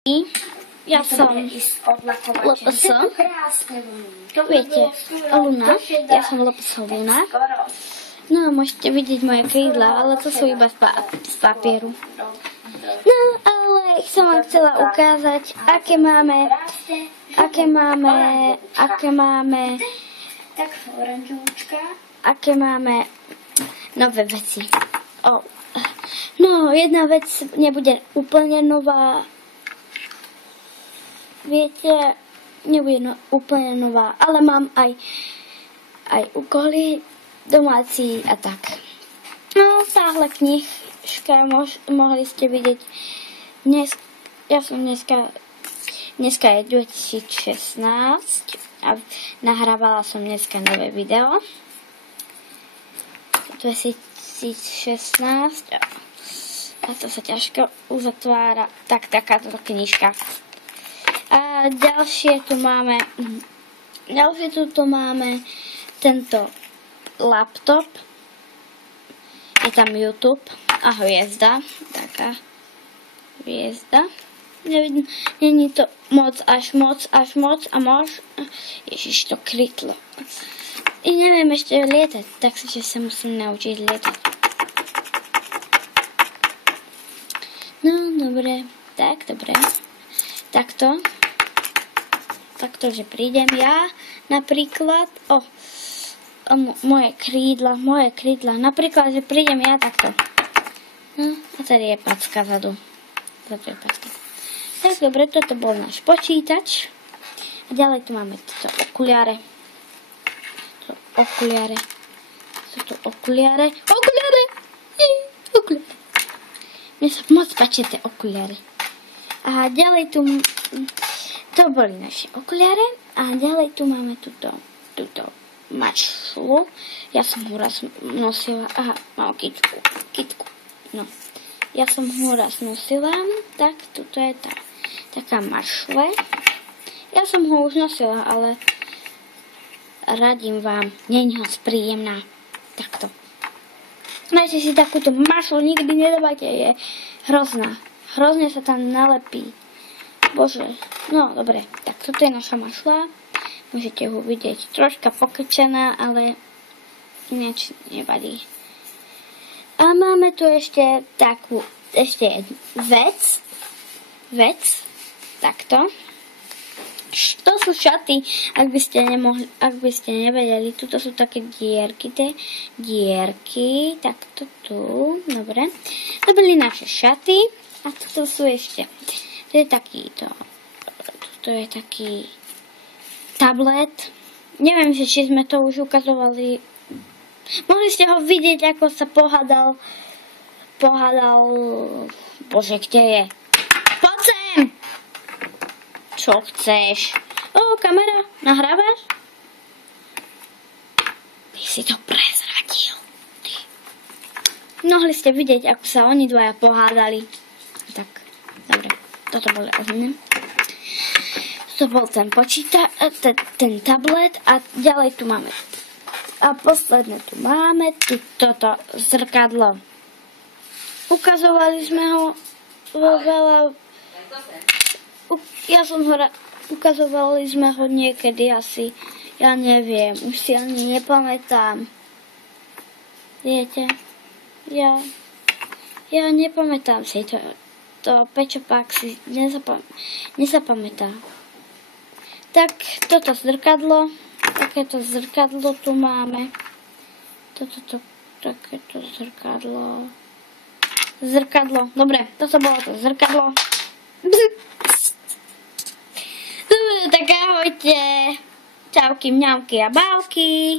Ja som LPS. Viete, Luna. Ja som LPS Luna. No, môžete vidieť moje krídla, ale to sú iba z papieru. No, ale som vám chcela ukázať, aké máme nové veci. No, jedna vec nebude úplne nová. Viete, nebude úplne nová, ale mám aj úkoly domáci a tak. No, táhle knižka mohli ste vidieť dneska je 2016 a nahrávala som dneska nové video. 2016 a to sa ťažko uzatvára. Tak, takáto knižka. A ďalšie tu máme tento laptop. Je tam YouTube a hviezda. Taká hviezda. Není to moc a mož. Ježiš, to krytlo. I neviem ešte lietať, takže sa musím naučiť lietať. No, dobre. Tak, dobre. Takto, že prídem ja napríklad. Moje krídla. Napríklad, že prídem ja takto. No, a tady je packa zadu. Zadu je packa. Tak, dobre, toto bol náš počítač. A ďalej tu máme tieto okuliare. Sú tu okuliare. Mne sa moc páčia tie okuliare. A ďalej tu... To boli naše okuliare. A ďalej tu máme túto mačlu. Ja som ho raz nosila. Aha, mám kitku. No. Ja som ho raz nosila. Tak, tuto je taká mašle. Ja som ho už nosila, ale radím vám, nie je moc príjemná. Takto. Majte si takúto mašlu, nikdy nedávajte, je hrozná. Hrozne sa tam nalepí. Bože, no dobre, tak toto je naša mašla. Môžete ho vidieť troška pokrčená, ale nič nevadí. A máme tu ešte takú, vec, takto. To sú šaty, ak by ste nevedeli, tuto sú také dierky, takto tu, dobre. To boli naše šaty a toto sú ešte, to je taký tablet, neviem, či sme to už ukazovali, mohli ste ho vidieť, ako sa pohádal, bože, kde je? Poď sem! Čo chceš? Kamera, nahrávaš? Ty si to prezradil. Mohli ste vidieť, ako sa oni dvaja pohádali. Tak, dobre, toto bol to bol ten ten tablet a ďalej tu máme. A posledné tu máme toto zrkadlo. Ukazovali sme ho vo veľa... Ukazovali sme ho niekedy asi, ja neviem, už si ani nepamätám. Viete, ja nepamätám si to Pečopak si nezapamätá. Tak toto zrkadlo, takéto zrkadlo tu máme. Takéto zrkadlo. Dobre, toto bolo to zrkadlo. Tak ahojte. Čauky, mňauky a bávky.